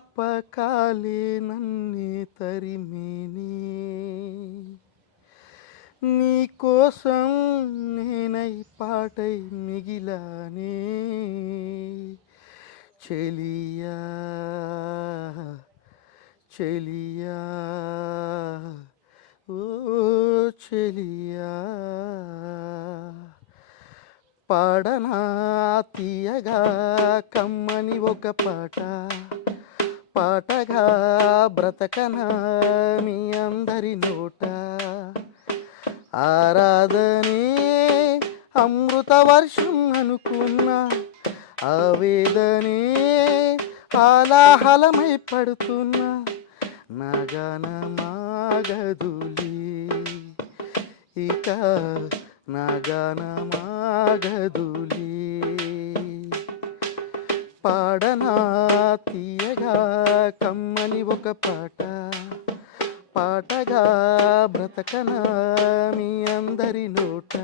జ్ఞాపకాలే నన్నే తరిమేనే నీ కోసం నేనై పాటై మిగిలానే చెలియా చెలియా ఓ చెలియా పాడనా తీయగా కమ్మని ఒక పాట పాటగా బ్రతకనా మీ అందరి నోట ఆరాధనే అమృత వర్షం అనుకున్నా ఆవేదనే ఆలాహలమై పడుతున్నా నాగానమాగదులే ఇక నాగానమాగదులే పాడనా తీయగా కమ్మని ఒక పాట పాటగా బ్రతకనా మీ అందరి నోట